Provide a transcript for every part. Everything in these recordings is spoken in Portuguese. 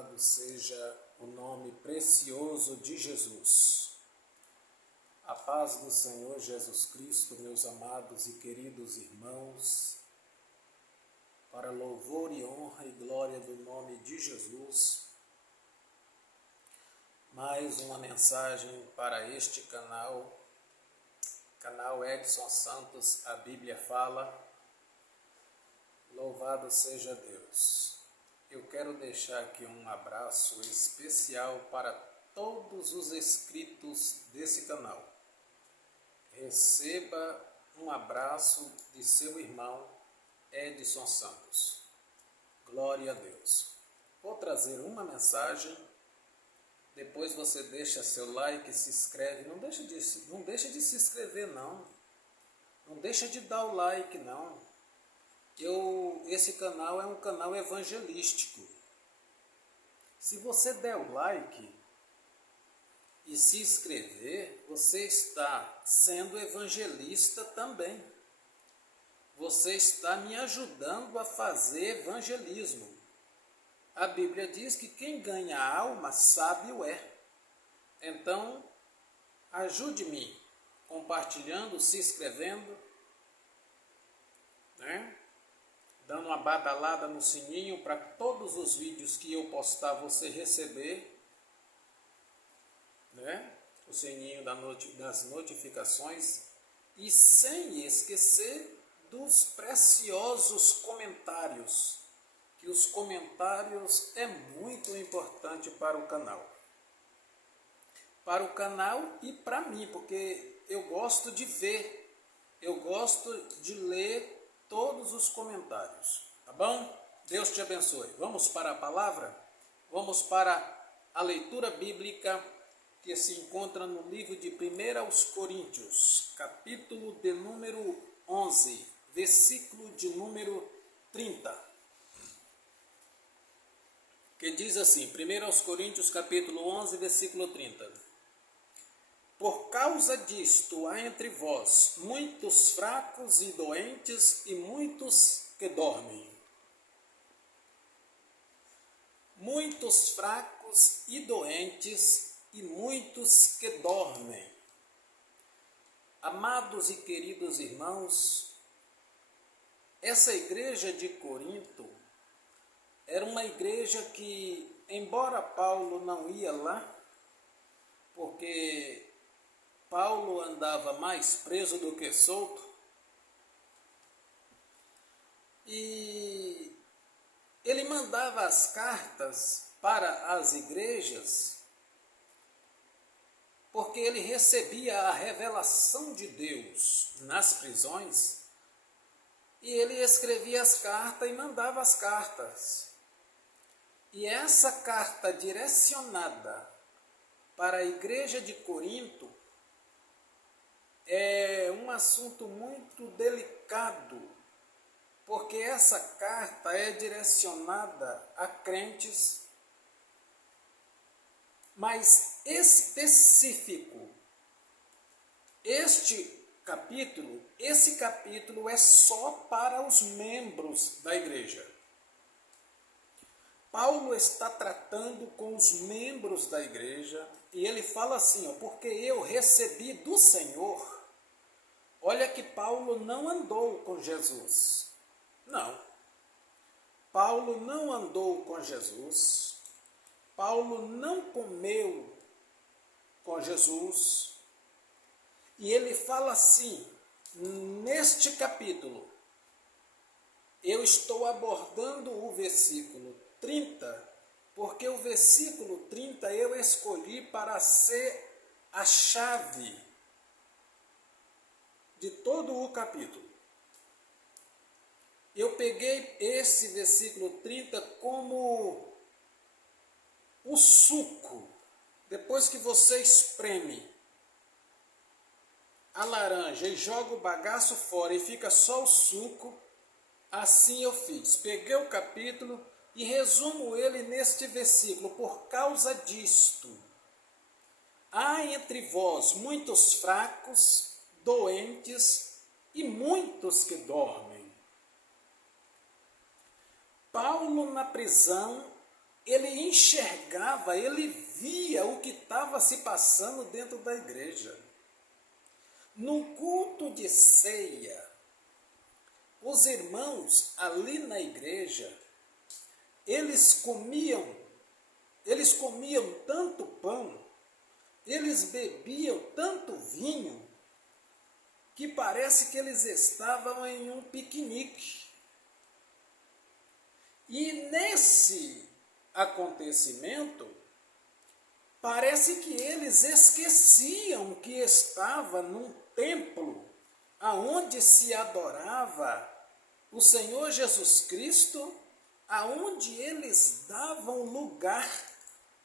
Louvado seja o nome precioso de Jesus. A paz do Senhor Jesus Cristo, meus amados e queridos irmãos, para louvor e honra e glória do nome de Jesus, mais uma mensagem para este canal Edson Santos, a Bíblia fala. Louvado seja Deus. Eu quero deixar aqui um abraço especial para todos os inscritos desse canal. Receba um abraço de seu irmão Edson Santos. Glória a Deus. Vou trazer uma mensagem, depois você deixa seu like, se inscreve. Não deixa de se inscrever não. Não deixa de dar o like não. Esse canal é um canal evangelístico. Se você der o like e se inscrever, você está sendo evangelista também. Você está me ajudando a fazer evangelismo. A Bíblia diz que quem ganha a alma, sábio é. Então, ajude-me compartilhando, se inscrevendo, né? Dando uma badalada no sininho para todos os vídeos que eu postar você receber, né? O sininho das notificações, e sem esquecer dos preciosos comentários, que os comentários é muito importante para o canal. Para o canal e para mim, porque eu gosto de ver, eu gosto de ler todos os comentários, tá bom? Deus te abençoe. Vamos para a palavra? Vamos para a leitura bíblica que se encontra no livro de 1 aos Coríntios, capítulo de número 11, versículo de número 30. Que diz assim, 1 aos Coríntios, capítulo 11, versículo 30. Por causa disto há entre vós muitos fracos e doentes e muitos que dormem. Muitos fracos e doentes e muitos que dormem. Amados e queridos irmãos, essa igreja de Corinto era uma igreja que, embora Paulo não ia lá, porque Paulo andava mais preso do que solto, e ele mandava as cartas para as igrejas, porque ele recebia a revelação de Deus nas prisões, e ele escrevia as cartas e mandava as cartas. E essa carta direcionada para a igreja de Corinto é um assunto muito delicado, porque essa carta é direcionada a crentes, mas específico. Esse capítulo é só para os membros da igreja. Paulo está tratando com os membros da igreja e ele fala assim, porque eu recebi do Senhor. Olha que Paulo não andou com Jesus. Não. Paulo não andou com Jesus. Paulo não comeu com Jesus. E ele fala assim, neste capítulo, eu estou abordando o versículo 30, porque o versículo 30 eu escolhi para ser a chave de todo o capítulo. Eu peguei esse versículo 30 como o suco. Depois que você espreme a laranja e joga o bagaço fora e fica só o suco, assim eu fiz. Peguei o capítulo e resumo ele neste versículo. Por causa disto, há entre vós muitos fracos, doentes e muitos que dormem. Paulo na prisão, ele enxergava, ele via o que estava se passando dentro da igreja. No culto de ceia, os irmãos ali na igreja, eles comiam tanto pão, eles bebiam tanto vinho, que parece que eles estavam em um piquenique. E nesse acontecimento, parece que eles esqueciam que estava num templo aonde se adorava o Senhor Jesus Cristo, aonde eles davam lugar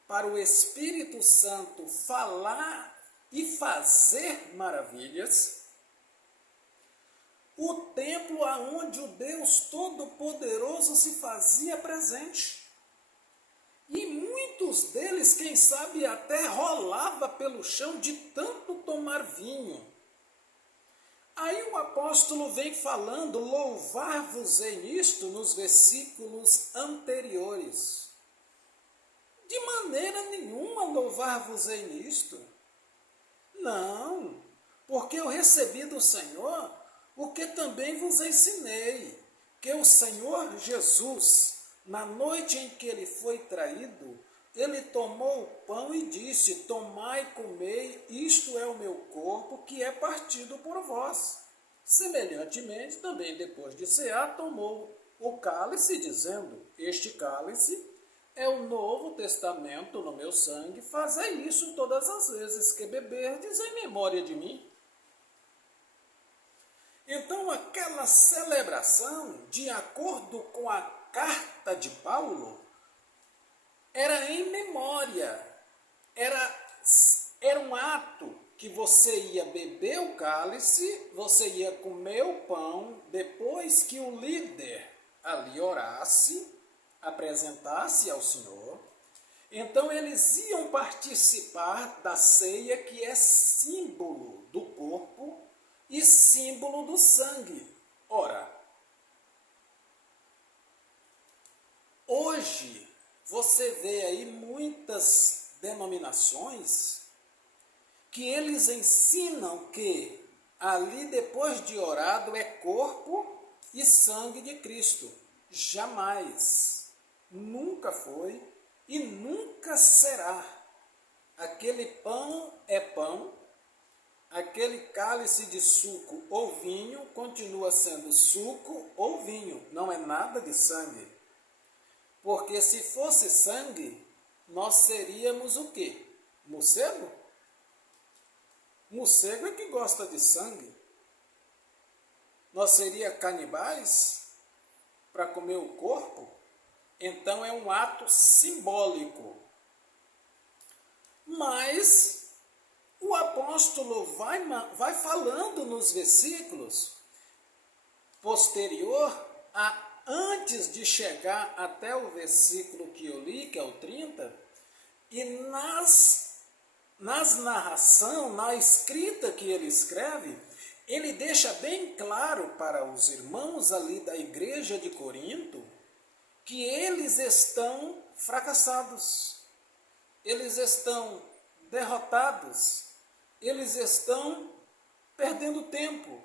para o Espírito Santo falar e fazer maravilhas, o templo aonde o Deus Todo-Poderoso se fazia presente. E muitos deles, quem sabe, até rolava pelo chão de tanto tomar vinho. Aí o apóstolo vem falando, louvar-vos-ei nisto, nos versículos anteriores. De maneira nenhuma louvar-vos-ei nisto. Não, porque eu recebi do Senhor o que também vos ensinei, que o Senhor Jesus, na noite em que ele foi traído, ele tomou o pão e disse: tomai e comei, isto é o meu corpo, que é partido por vós. Semelhantemente, também depois de cear, tomou o cálice, dizendo: este cálice é o novo testamento no meu sangue, fazei isso todas as vezes que beberdes em memória de mim. Então, aquela celebração, de acordo com a carta de Paulo, era em memória, era um ato que você ia beber o cálice, você ia comer o pão, depois que o líder ali orasse, apresentasse ao Senhor, então eles iam participar da ceia, que é símbolo do corpo e símbolo do sangue. Ora, hoje você vê aí muitas denominações que eles ensinam que ali depois de orado é corpo e sangue de Cristo. Jamais, nunca foi e nunca será. Aquele pão é pão, aquele cálice de suco ou vinho continua sendo suco ou vinho, não é nada de sangue. Porque se fosse sangue, nós seríamos o quê? Morcego? Morcego é que gosta de sangue. Nós seríamos canibais para comer o corpo? Então é um ato simbólico. Mas o apóstolo vai falando nos versículos posterior antes de chegar até o versículo que eu li, que é o 30, e nas narração, na escrita que ele escreve, ele deixa bem claro para os irmãos ali da igreja de Corinto que eles estão fracassados, eles estão derrotados, eles estão perdendo tempo.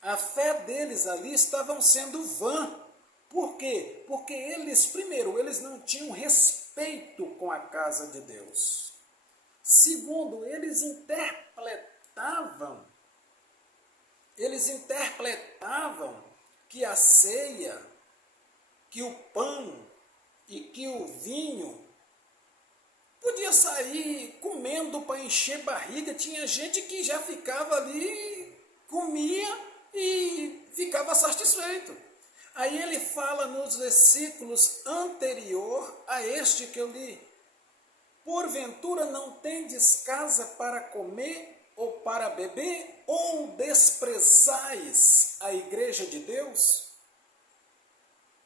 A fé deles ali estava sendo vã. Por quê? Porque eles, primeiro, eles não tinham respeito com a casa de Deus. Segundo, eles interpretavam que a ceia, que o pão e que o vinho podia sair comendo para encher barriga. Tinha gente que já ficava ali, comia e ficava satisfeito. Aí ele fala nos versículos anterior a este que eu li: porventura não tendes casa para comer ou para beber, ou desprezais a igreja de Deus?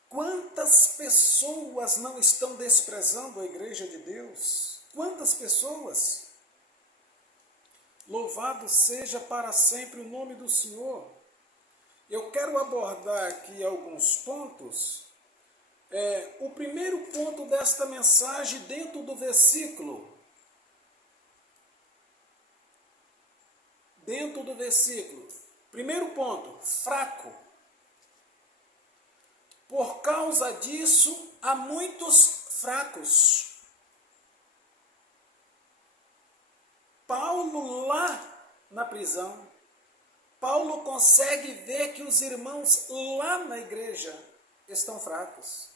Quantas pessoas não estão desprezando a igreja de Deus? Quantas pessoas? Louvado seja para sempre o nome do Senhor. Eu quero abordar aqui alguns pontos O primeiro ponto desta mensagem dentro do versículo. Primeiro ponto, fraco. Por causa disso, há muitos fracos. Paulo lá na prisão, Paulo consegue ver que os irmãos lá na igreja estão fracos.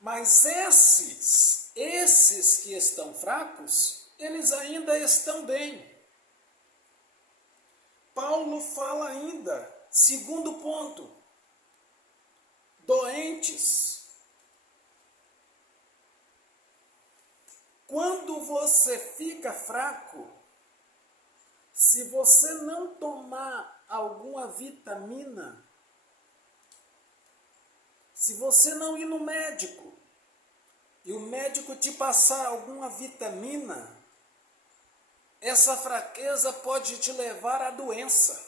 Mas esses que estão fracos, eles ainda estão bem. Paulo fala ainda, segundo ponto, doentes. Quando você fica fraco, se você não tomar alguma vitamina, se você não ir no médico e o médico te passar alguma vitamina, essa fraqueza pode te levar à doença.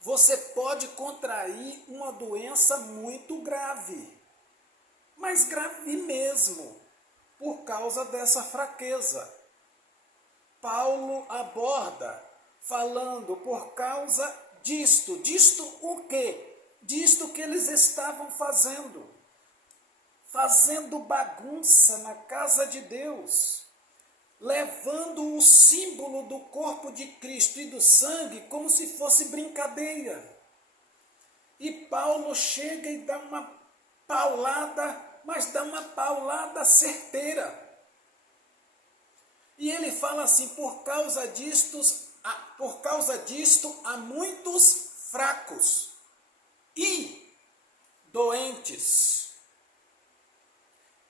Você pode contrair uma doença muito grave, mas grave mesmo, por causa dessa fraqueza. Paulo aborda falando por causa disto. Disto o quê? Disto que eles estavam fazendo. Fazendo bagunça na casa de Deus. Levando o símbolo do corpo de Cristo e do sangue como se fosse brincadeira. E Paulo chega e dá uma paulada, mas dá uma paulada certeira. E ele fala assim, por causa disto há muitos fracos e doentes.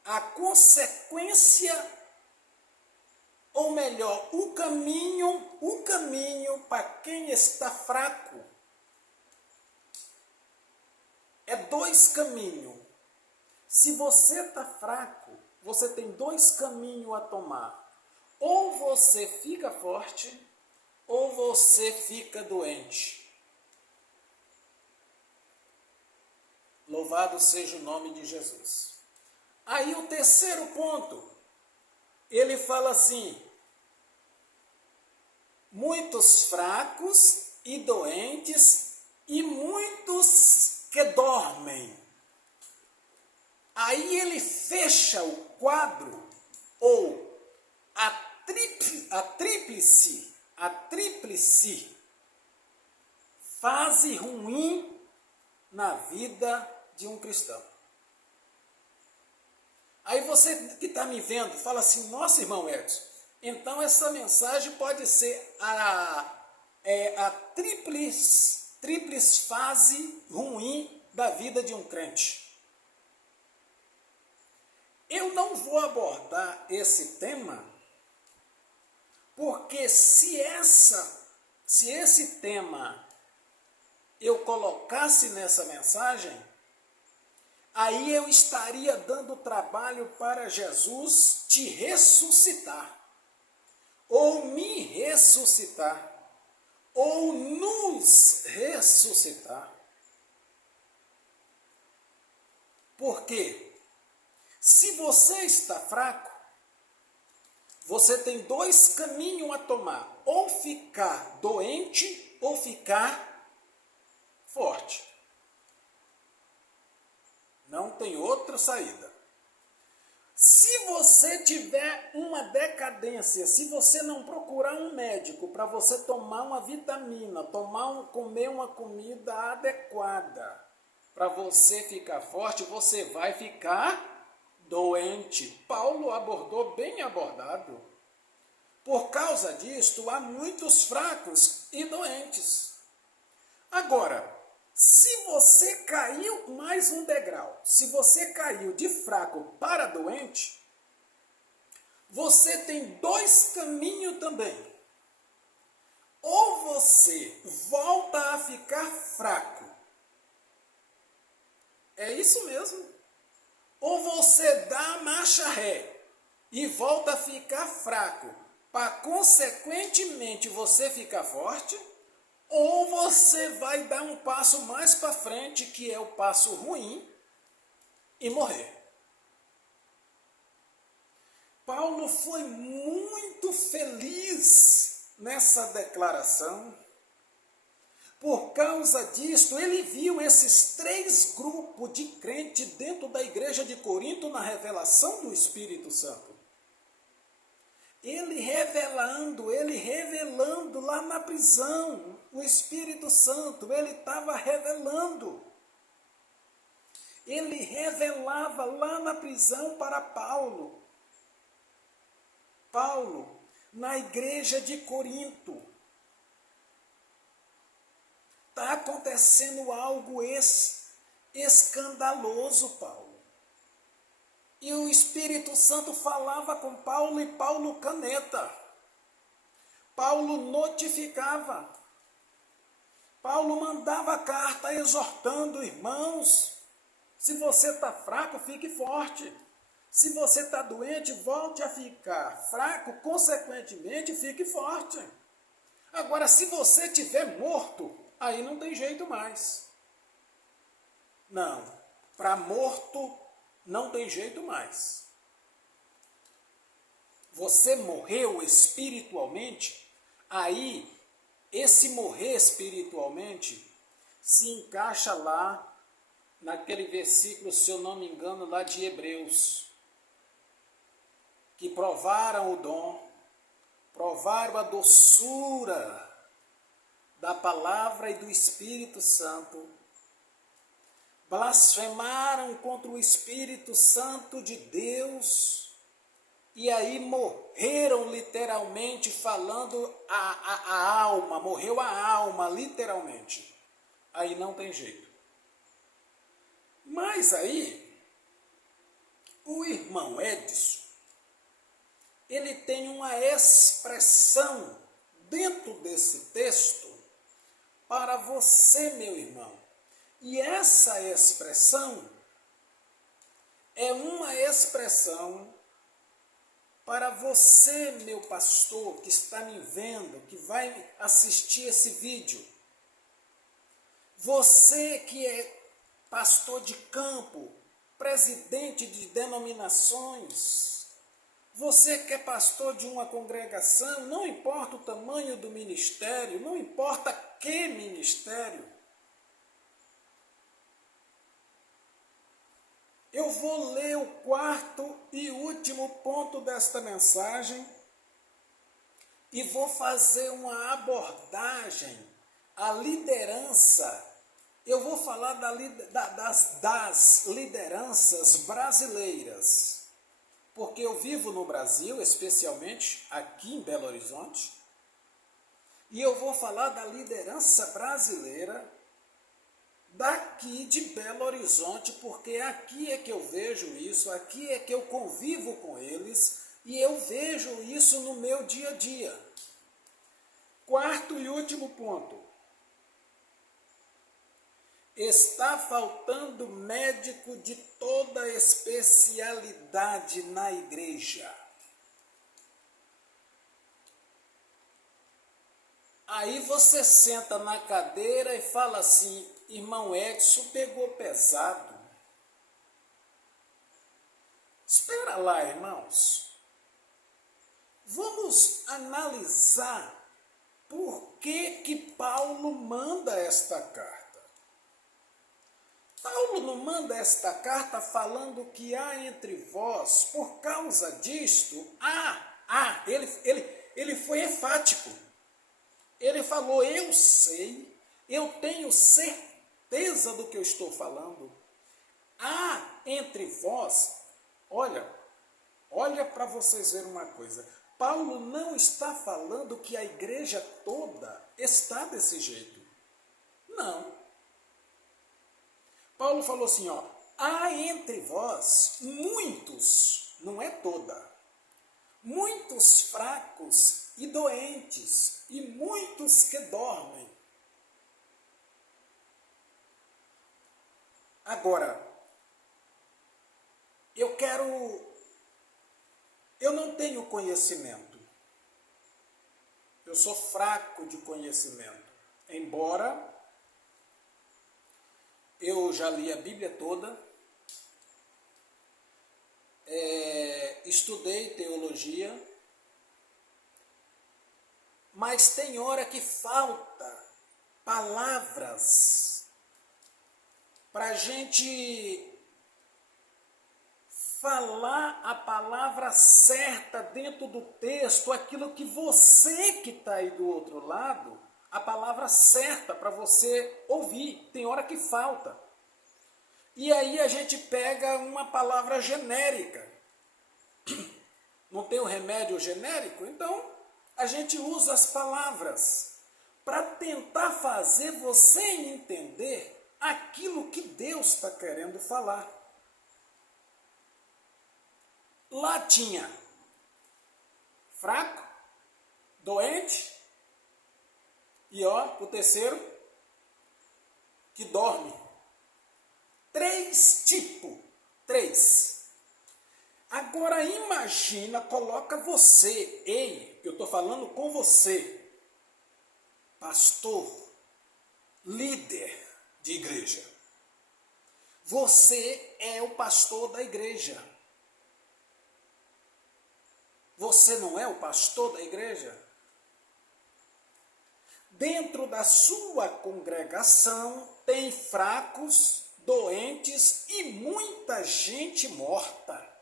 A consequência, ou melhor, o caminho para quem está fraco é dois caminhos. Se você está fraco, você tem dois caminhos a tomar. Ou você fica forte, ou você fica doente. Louvado seja o nome de Jesus. Aí o terceiro ponto, ele fala assim, muitos fracos e doentes e muitos que dormem. Aí ele fecha o quadro, ou a tríplice fase ruim na vida de um cristão. Aí você que está me vendo, fala assim, nossa, irmão Edson, então essa mensagem pode ser a tríplice fase ruim da vida de um crente. Eu não vou abordar esse tema, porque se esse tema eu colocasse nessa mensagem, aí eu estaria dando trabalho para Jesus te ressuscitar, ou me ressuscitar, ou nos ressuscitar. Por quê? Se você está fraco, você tem dois caminhos a tomar, ou ficar doente, ou ficar forte. Não tem outra saída. Se você tiver uma decadência, se você não procurar um médico para você tomar uma vitamina, comer uma comida adequada, para você ficar forte, você vai ficar doente. Paulo abordou bem abordado. Por causa disto, há muitos fracos e doentes. Agora, se você caiu mais um degrau, se você caiu de fraco para doente, você tem dois caminhos também. Ou você volta a ficar fraco. É isso mesmo. Ou você dá a marcha ré e volta a ficar fraco, para consequentemente você ficar forte, ou você vai dar um passo mais para frente, que é o passo ruim, e morrer. Paulo foi muito feliz nessa declaração. Por causa disto, ele viu esses 3 grupos de crente dentro da igreja de Corinto na revelação do Espírito Santo. Ele revelando lá na prisão, o Espírito Santo, ele estava revelando. Ele revelava lá na prisão para Paulo. Paulo, na igreja de Corinto, está acontecendo algo escandaloso, Paulo. E o Espírito Santo falava com Paulo e Paulo caneta. Paulo notificava. Paulo mandava carta exortando, irmãos, se você está fraco, fique forte. Se você está doente, volte a ficar fraco, consequentemente, fique forte. Agora, se você estiver morto, aí não tem jeito mais. Não, para morto não tem jeito mais. Você morreu espiritualmente, aí esse morrer espiritualmente se encaixa lá naquele versículo, se eu não me engano, lá de Hebreus, que provaram o dom, provaram a doçura da palavra e do Espírito Santo, blasfemaram contra o Espírito Santo de Deus, e aí morreram literalmente, falando a alma, morreu a alma literalmente. Aí não tem jeito. Mas aí, o irmão Edson, ele tem uma expressão dentro desse texto para você, meu irmão. E essa expressão é uma expressão para você, meu pastor, que está me vendo, que vai assistir esse vídeo. Você que é pastor de campo, presidente de denominações, você que é pastor de uma congregação, não importa o tamanho do ministério, não importa que ministério. Eu vou ler o 4º e último ponto desta mensagem e vou fazer uma abordagem à liderança. Eu vou falar das lideranças brasileiras, porque eu vivo no Brasil, especialmente aqui em Belo Horizonte, e eu vou falar da liderança brasileira daqui de Belo Horizonte, porque aqui é que eu vejo isso, aqui é que eu convivo com eles, e eu vejo isso no meu dia a dia. 4º e último ponto. Está faltando médico de toda especialidade na igreja. Aí você senta na cadeira e fala assim, irmão Edson pegou pesado. Espera lá, irmãos. Vamos analisar por que Paulo manda esta carta. Paulo não manda esta carta falando que há entre vós, por causa disto, ele foi enfático. Ele falou, eu sei, eu tenho certeza do que eu estou falando. Há entre vós, olha para vocês verem uma coisa. Paulo não está falando que a igreja toda está desse jeito. Não. Paulo falou assim, há entre vós muitos, não é toda, muitos fracos e doentes, e muitos que dormem. Agora, eu não tenho conhecimento, eu sou fraco de conhecimento. embora eu já li a Bíblia toda, estudei teologia, mas tem hora que falta palavras para a gente falar a palavra certa dentro do texto, aquilo que você que está aí do outro lado, a palavra certa para você ouvir. Tem hora que falta. E aí a gente pega uma palavra genérica. Não tem o remédio genérico? Então a gente usa as palavras para tentar fazer você entender aquilo que Deus está querendo falar. Lá tinha fraco, doente e o terceiro, que dorme. 3 tipos. 3. Agora imagina, coloca você, eu estou falando com você, pastor, líder de igreja. Você é o pastor da igreja. Você não é o pastor da igreja? Dentro da sua congregação tem fracos, doentes e muita gente morta.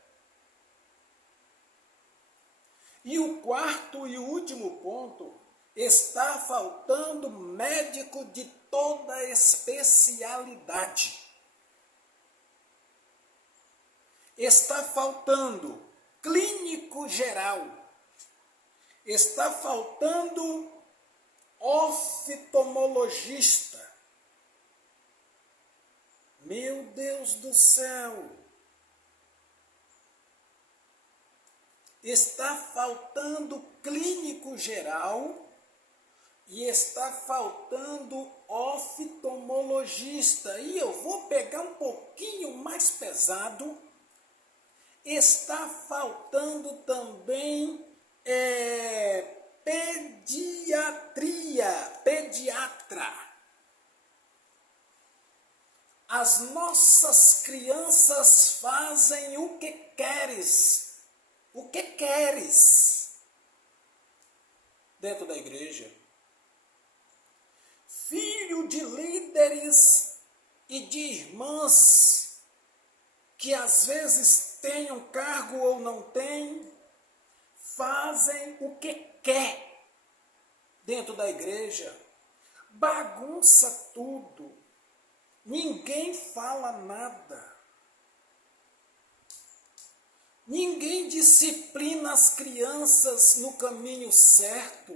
E o quarto e último ponto, está faltando médico de toda especialidade. Está faltando clínico geral. Está faltando oftalmologista. Meu Deus do céu! Está faltando clínico geral e está faltando oftalmologista. E eu vou pegar um pouquinho mais pesado. Está faltando também pediatra. As nossas crianças fazem o que queres. O que queres dentro da igreja? Filho de líderes e de irmãs que às vezes têm um cargo ou não têm, fazem o que quer dentro da igreja, bagunça tudo, ninguém fala nada. Ninguém disciplina as crianças no caminho certo.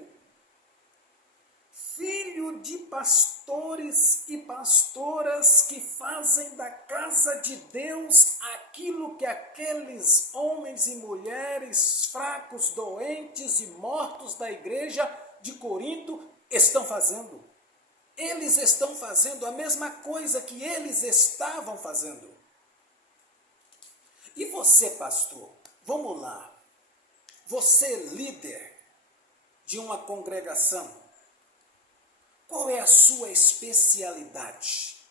Filho de pastores e pastoras que fazem da casa de Deus aquilo que aqueles homens e mulheres fracos, doentes e mortos da igreja de Corinto estão fazendo. Eles estão fazendo a mesma coisa que eles estavam fazendo. E você, pastor, vamos lá, você líder de uma congregação, qual é a sua especialidade?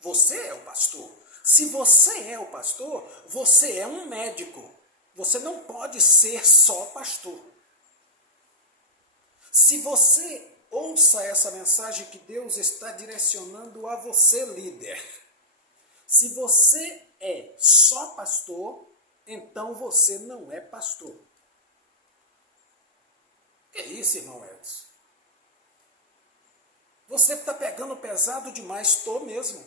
Você é o pastor. Se você é o pastor, você é um médico. Você não pode ser só pastor. Se você ouça essa mensagem que Deus está direcionando a você, líder. Se você é só pastor, então você não é pastor. Que isso, irmão Edson? Você está pegando pesado demais, estou mesmo.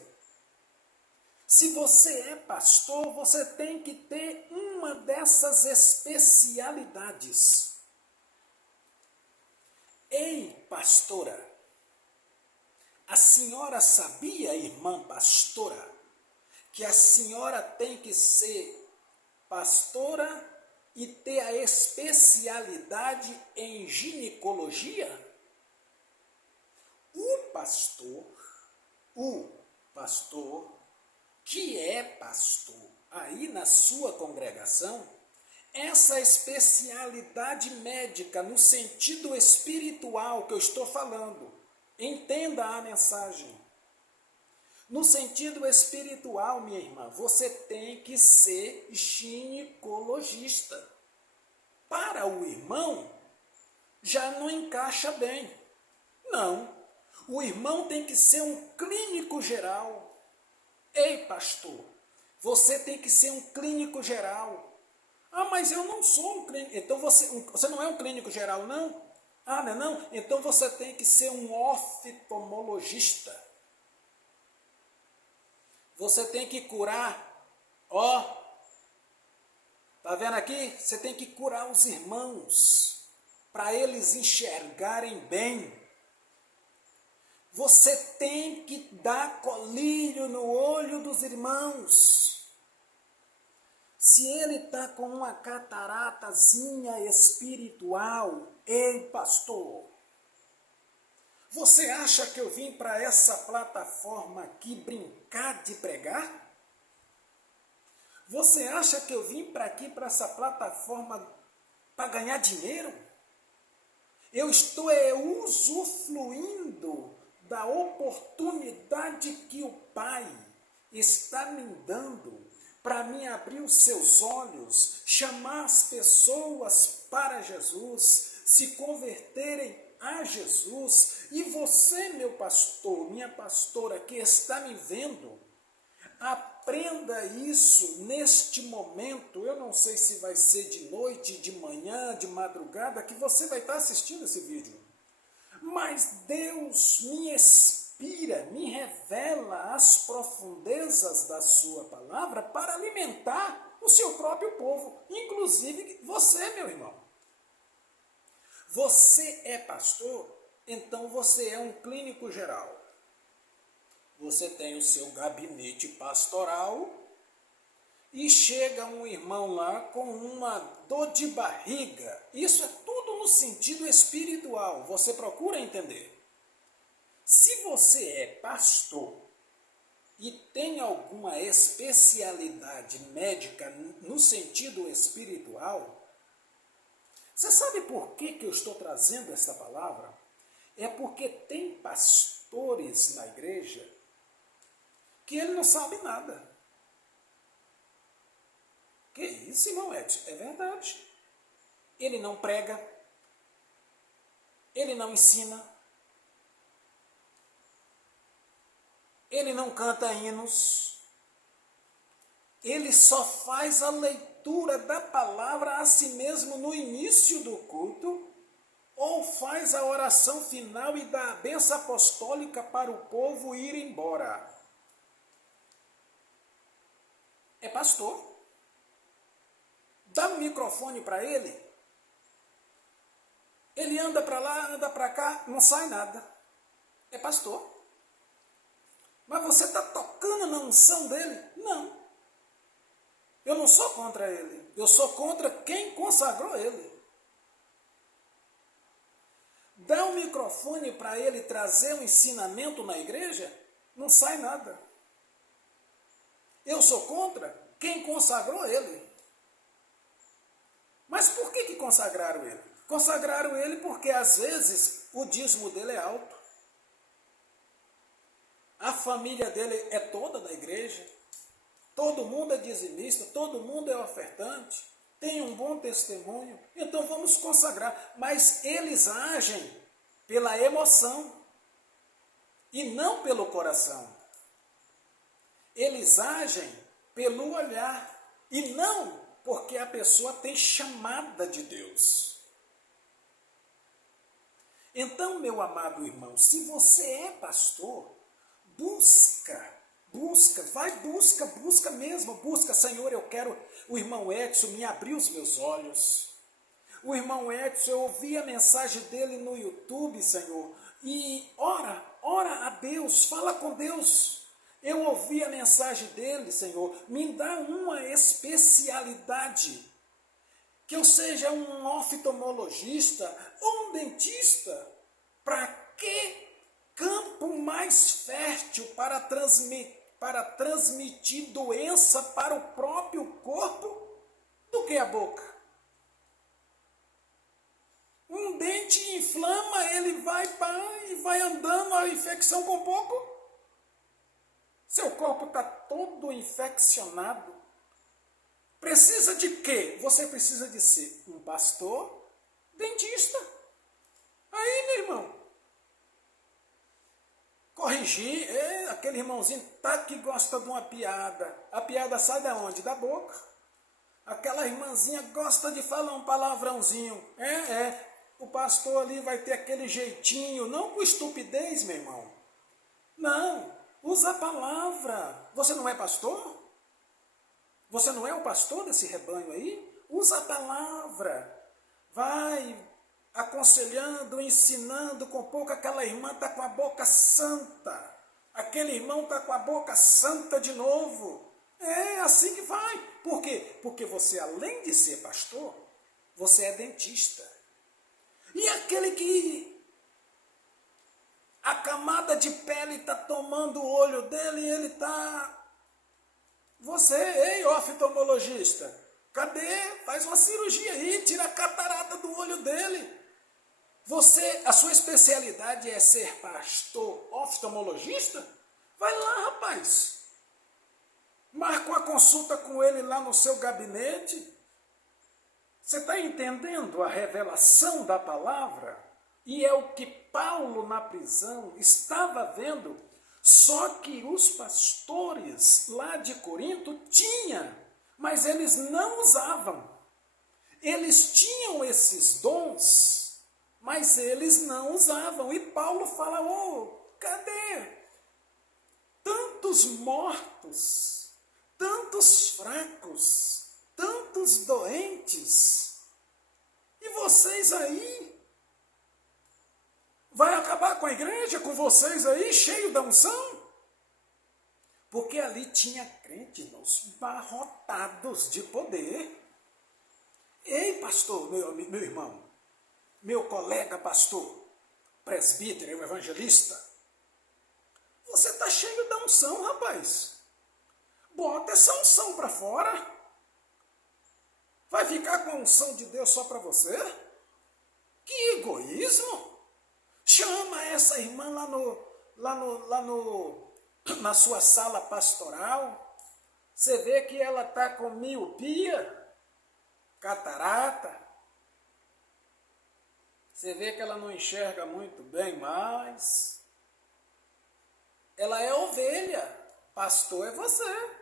Se você é pastor, você tem que ter uma dessas especialidades. Ei, pastora, a senhora sabia, irmã pastora, que a senhora tem que ser pastora e ter a especialidade em ginecologia? O pastor que é pastor aí na sua congregação, essa especialidade médica no sentido espiritual que eu estou falando, Entenda a mensagem. No sentido espiritual, minha irmã, você tem que ser ginecologista. Para o irmão, já não encaixa bem. Não. O irmão tem que ser um clínico geral. Ei, pastor, você tem que ser um clínico geral. Ah, mas eu não sou um clínico. Então você não é um clínico geral, não? Ah, não é não? Então você tem que ser um oftalmologista. Você tem que curar, ó, tá vendo aqui? Você tem que curar os irmãos, para eles enxergarem bem. Você tem que dar colírio no olho dos irmãos. Se ele está com uma cataratazinha espiritual, ei, pastor, você acha que eu vim para essa plataforma aqui brincar de pregar? Você acha que eu vim para aqui, para essa plataforma, para ganhar dinheiro? Eu estou usufruindo da oportunidade que o Pai está me dando para mim abrir os seus olhos, chamar as pessoas para Jesus, se converterem a Jesus. E você, meu pastor, minha pastora que está me vendo, aprenda isso neste momento. Eu não sei se vai ser de noite, de manhã, de madrugada, que você vai estar assistindo esse vídeo. Mas Deus me inspira, me revela as profundezas da sua palavra para alimentar o seu próprio povo, inclusive você, meu irmão. Você é pastor, então você é um clínico geral. Você tem o seu gabinete pastoral e chega um irmão lá com uma dor de barriga. Isso é tudo no sentido espiritual. Você procura entender. Se você é pastor e tem alguma especialidade médica no sentido espiritual, você sabe por que eu estou trazendo essa palavra? É porque tem pastores na igreja que ele não sabe nada. Que isso, irmão Edson? É verdade. Ele não prega, ele não ensina, ele não canta hinos, ele só faz a leitura da palavra a si mesmo no início do culto, ou faz a oração final e dá a bênção apostólica para o povo ir embora. É pastor. Dá um microfone para ele, ele anda para lá, anda para cá, não sai nada. É pastor. Mas você está tocando na unção dele? Não. Eu não sou contra ele. Eu sou contra quem consagrou ele. Dá um microfone para ele trazer um ensinamento na igreja? Não sai nada. Eu sou contra quem consagrou ele. Mas por que consagraram ele? Consagraram ele porque às vezes o dízimo dele é alto. A família dele é toda da igreja. Todo mundo é dizimista, todo mundo é ofertante. Tem um bom testemunho. Então vamos consagrar. Mas eles agem pela emoção e não pelo coração. Eles agem pelo olhar e não porque a pessoa tem chamada de Deus. Então, meu amado irmão, se você é pastor, busca mesmo, Senhor, eu quero, o irmão Edson me abriu os meus olhos. O irmão Edson, eu ouvi a mensagem dele no YouTube, Senhor, e ora a Deus, fala com Deus. Eu ouvi a mensagem dele, Senhor, me dá uma especialidade, que eu seja um oftalmologista ou um dentista. Para que campo mais fértil para transmitir doença para o próprio corpo do que a boca? Um dente inflama, ele vai andando, a infecção com pouco. Seu corpo está todo infeccionado. Precisa de quê? Você precisa de ser um pastor dentista. Aí, meu irmão, corrigir, aquele irmãozinho tá que gosta de uma piada. A piada sai da onde? Da boca. Aquela irmãzinha gosta de falar um palavrãozinho. O pastor ali vai ter aquele jeitinho, não com estupidez, meu irmão. Não, usa a palavra. Você não é pastor? Você não é o pastor desse rebanho aí? Usa a palavra. Vai aconselhando, ensinando com pouco. Aquela irmã está com a boca santa. Aquele irmão está com a boca santa de novo. É assim que vai. Por quê? Porque você, além de ser pastor, você é dentista. E aquele que a camada de pele está tomando o olho dele e ele está... Você, ei, oftalmologista, cadê? Faz uma cirurgia aí, tira a catarata do olho dele. Você, a sua especialidade é ser pastor oftalmologista? Vai lá, rapaz. Marca uma consulta com ele lá no seu gabinete. Você está entendendo a revelação da palavra? E é o que Paulo na prisão estava vendo. Só que os pastores lá de Corinto tinham, mas eles não usavam. Eles tinham esses dons, mas eles não usavam. E Paulo fala, cadê? Tantos mortos, tantos fracos, tantos doentes. E vocês aí? Vai acabar com a igreja, com vocês aí, cheio da unção? Porque ali tinha crentes, irmãos, barrotados de poder. Ei, pastor, meu irmão, meu colega pastor, presbítero, evangelista, você está cheio da unção, rapaz. Bota essa unção para fora. Vai ficar com a unção de Deus só para você? Que egoísmo! Chama essa irmã na sua sala pastoral. Você vê que ela está com miopia, catarata. Você vê que ela não enxerga muito bem mais. Ela é ovelha, pastor é você.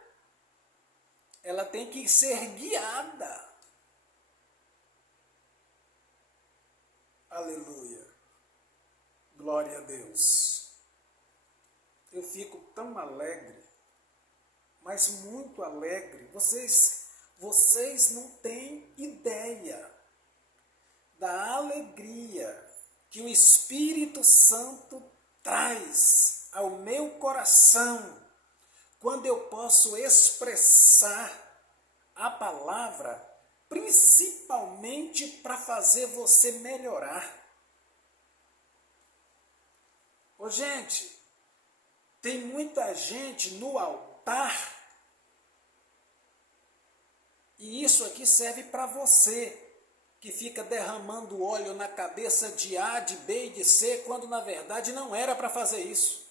Ela tem que ser guiada. Aleluia. Glória a Deus. Eu fico tão alegre, mas muito alegre. Vocês não têm ideia da alegria que o Espírito Santo traz ao meu coração quando eu posso expressar a palavra, principalmente para fazer você melhorar. Gente, tem muita gente no altar, e isso aqui serve para você, que fica derramando óleo na cabeça de A, de B e de C, quando na verdade não era para fazer isso.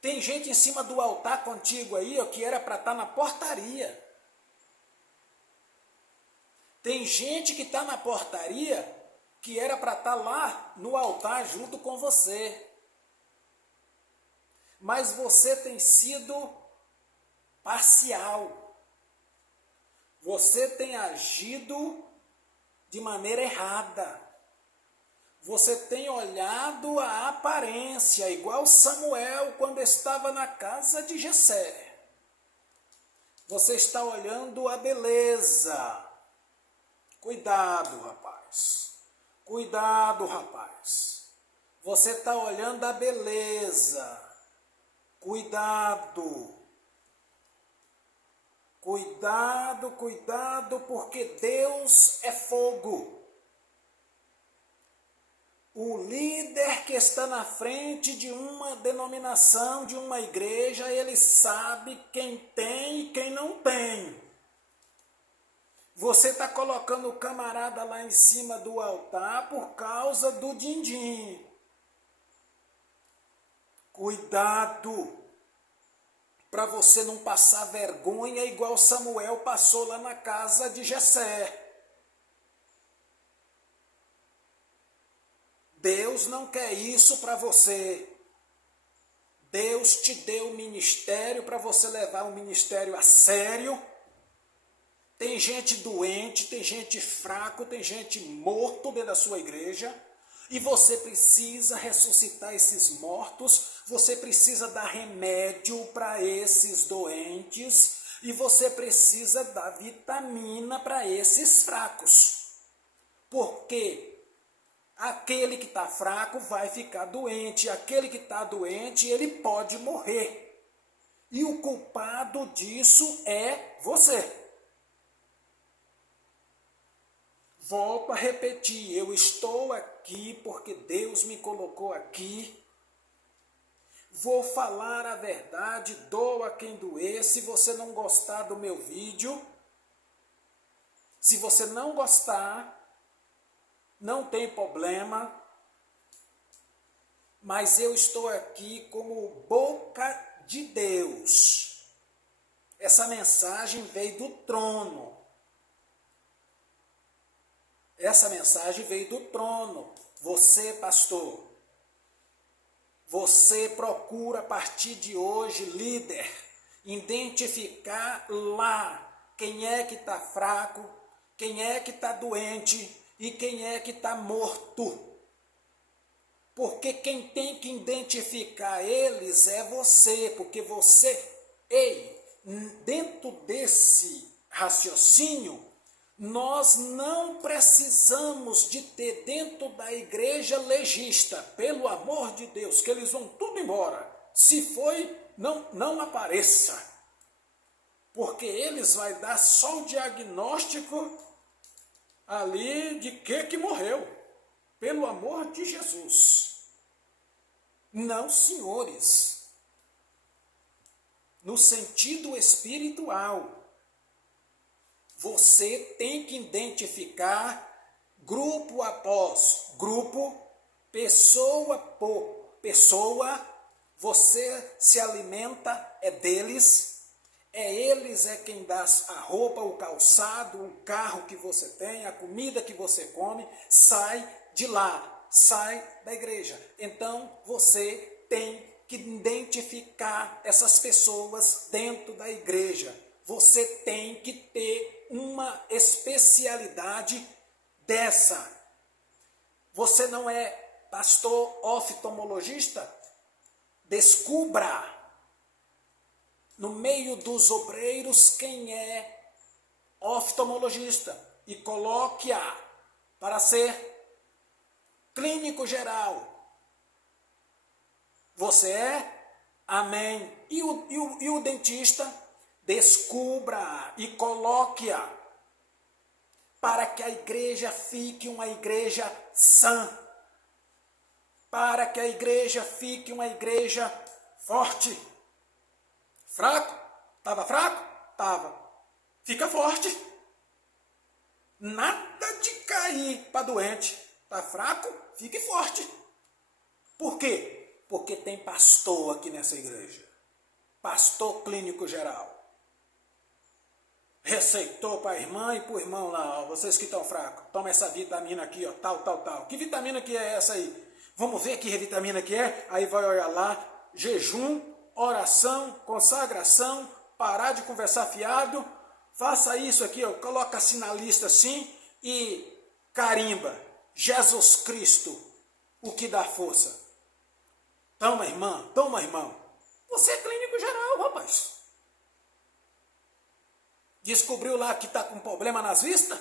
Tem gente em cima do altar contigo aí, que era para estar na portaria. Tem gente que está na portaria, que era para estar lá no altar junto com você. Mas você tem sido parcial. Você tem agido de maneira errada. Você tem olhado a aparência, igual Samuel quando estava na casa de Jessé. Você está olhando a beleza. Cuidado, rapaz. Cuidado, rapaz. Você está olhando a beleza. Cuidado. Cuidado, cuidado, porque Deus é fogo. O líder que está na frente de uma denominação, de uma igreja, ele sabe quem tem e quem não tem. Você está colocando o camarada lá em cima do altar por causa do din-din. Cuidado para você não passar vergonha igual Samuel passou lá na casa de Jessé. Deus não quer isso para você. Deus te deu um ministério para você levar o ministério a sério. Tem gente doente, tem gente fraco, tem gente morto dentro da sua igreja. E você precisa ressuscitar esses mortos, você precisa dar remédio para esses doentes e você precisa dar vitamina para esses fracos. Porque aquele que está fraco vai ficar doente, aquele que está doente ele pode morrer. E o culpado disso é você. Volto a repetir, eu estou aqui porque Deus me colocou aqui. Vou falar a verdade, doa quem doer. Se você não gostar do meu vídeo, se você não gostar, não tem problema. Mas eu estou aqui como boca de Deus. Essa mensagem veio do trono. Essa mensagem veio do trono. Você, pastor, você procura a partir de hoje, líder, identificar lá quem é que está fraco, quem é que está doente e quem é que está morto. Porque quem tem que identificar eles é você, porque você, dentro desse raciocínio, nós não precisamos de ter dentro da igreja legista, pelo amor de Deus, que eles vão tudo embora. Se foi, não apareça. Porque eles vão dar só o diagnóstico ali de que morreu. Pelo amor de Jesus. Não, senhores. No sentido espiritual. Você tem que identificar grupo após grupo, pessoa por pessoa. Você se alimenta, é deles. Eles é quem dá a roupa, o calçado, o carro que você tem, a comida que você come. Sai de lá, sai da igreja. Então você tem que identificar essas pessoas dentro da igreja. Você tem que ter uma especialidade dessa. Você não é pastor oftalmologista? Descubra no meio dos obreiros quem é oftalmologista e coloque-a para ser clínico geral. Você é? Amém. E o dentista? Descubra e coloque-a para que a igreja fique uma igreja sã, para que a igreja fique uma igreja forte. Fraco? Estava fraco? Estava. Fica forte. Nada de cair para doente. Está fraco? Fique forte. Por quê? Porque tem pastor aqui nessa igreja. Pastor clínico geral. Receitou para a irmã e para o irmão lá, ó, vocês que estão fracos, toma essa vitamina aqui, ó, tal. Que vitamina que é essa aí? Vamos ver que vitamina que é? Aí vai olhar lá, jejum, oração, consagração, parar de conversar fiado, faça isso aqui, ó, coloca assim na lista assim e carimba, Jesus Cristo, o que dá força. Toma, irmã, toma, irmão. Você é clínico geral, rapaz. Descobriu lá que está com problema nas vistas?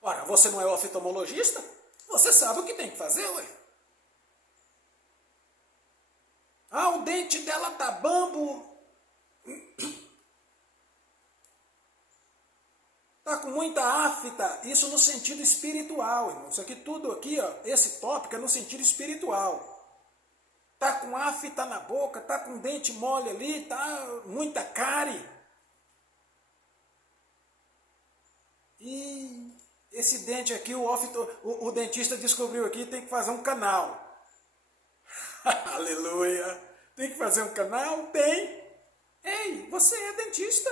Ora, você não é oftalmologista? Você sabe o que tem que fazer, ué. Ah, o dente dela tá bambo. Tá com muita afta. Isso no sentido espiritual, irmão. Isso aqui tudo aqui, ó, esse tópico é no sentido espiritual. Tá com afta na boca, tá com dente mole ali, tá muita cárie. E esse dente aqui, o dentista descobriu aqui, tem que fazer um canal. Aleluia! Tem que fazer um canal? Tem! Ei, você é dentista.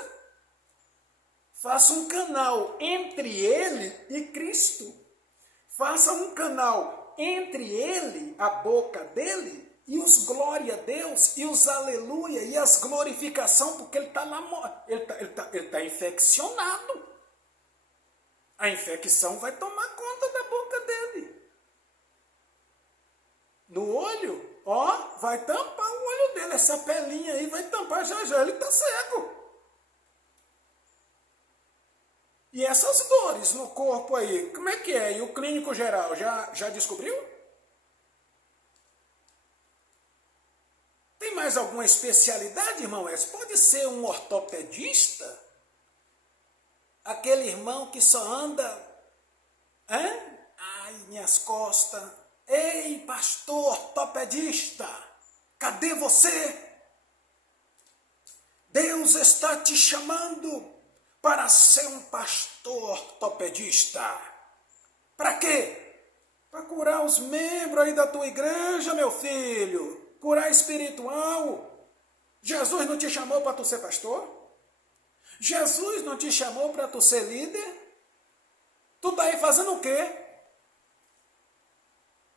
Faça um canal entre ele e Cristo. Faça um canal entre ele, a boca dele, e os glória a Deus, e os aleluia, e as glorificação, porque ele está lá, ele tá infeccionado. A infecção vai tomar conta da boca dele. No olho, ó, vai tampar o olho dele, essa pelinha aí vai tampar já, ele está cego. E essas dores no corpo aí, como é que é? E o clínico geral já descobriu? Tem mais alguma especialidade, irmão? Pode ser um ortopedista? Aquele irmão que só anda, ai, minhas costas. Ei, pastor ortopedista, cadê você? Deus está te chamando para ser um pastor ortopedista. Para quê? Para curar os membros aí da tua igreja, meu filho. Curar espiritual. Jesus não te chamou para tu ser pastor? Jesus não te chamou para tu ser líder? Tu está aí fazendo o quê?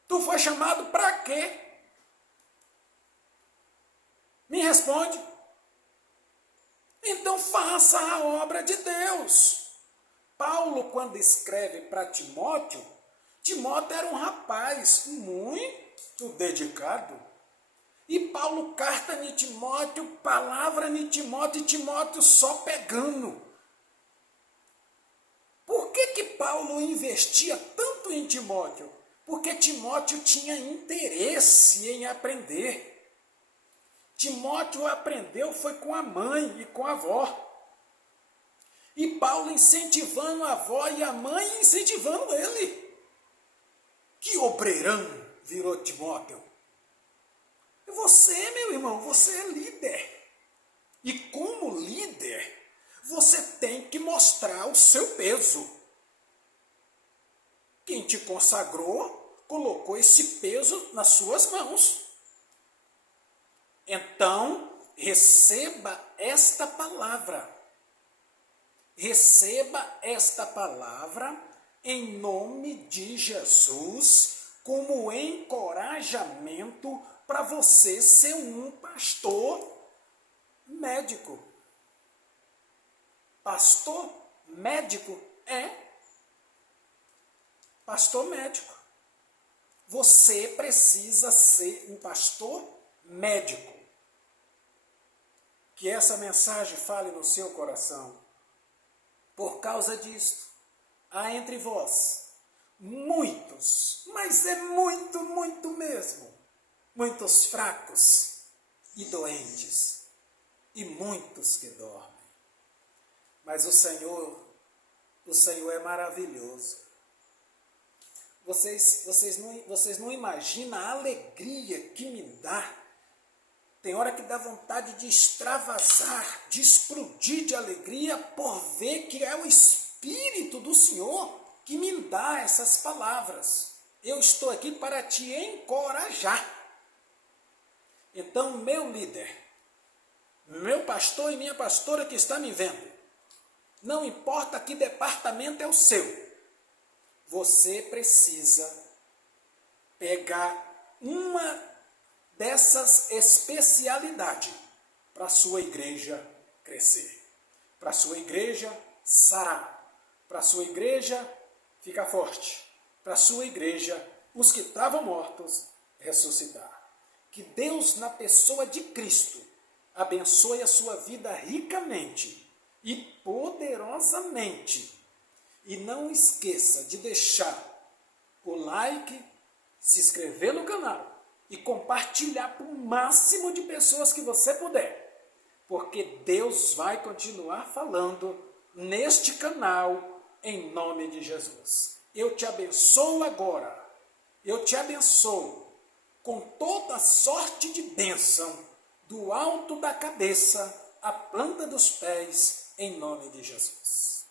Tu foi chamado para quê? Me responde. Então faça a obra de Deus. Paulo, quando escreve para Timóteo, Timóteo era um rapaz muito dedicado. E Paulo carta em Timóteo, palavra em Timóteo, e Timóteo só pegando. Por que Paulo investia tanto em Timóteo? Porque Timóteo tinha interesse em aprender. Timóteo aprendeu foi com a mãe e com a avó. E Paulo incentivando a avó e a mãe incentivando ele. Que obreirão virou Timóteo. Você, meu irmão, você é líder. E como líder, você tem que mostrar o seu peso. Quem te consagrou, colocou esse peso nas suas mãos. Então, receba esta palavra. Receba esta palavra em nome de Jesus, como encorajamento para você ser um pastor médico. Pastor médico é pastor médico. Você precisa ser um pastor médico. Que essa mensagem fale no seu coração. Por causa disto, há entre vós muitos, mas é muito mesmo, muitos fracos e doentes, e muitos que dormem. Mas o Senhor é maravilhoso. Vocês não imaginam a alegria que me dá. Tem hora que dá vontade de extravasar, de explodir de alegria por ver que é o Espírito do Senhor que me dá essas palavras. Eu estou aqui para te encorajar. Então, meu líder, meu pastor e minha pastora que está me vendo, não importa que departamento é o seu, você precisa pegar uma dessas especialidades para a sua igreja crescer, para a sua igreja sarar, para a sua igreja ficar forte, para a sua igreja, os que estavam mortos, ressuscitar. Que Deus, na pessoa de Cristo, abençoe a sua vida ricamente e poderosamente. E não esqueça de deixar o like, se inscrever no canal e compartilhar para o máximo de pessoas que você puder. Porque Deus vai continuar falando neste canal em nome de Jesus. Eu te abençoo agora. Eu te abençoo com toda sorte de bênção, do alto da cabeça à planta dos pés, em nome de Jesus.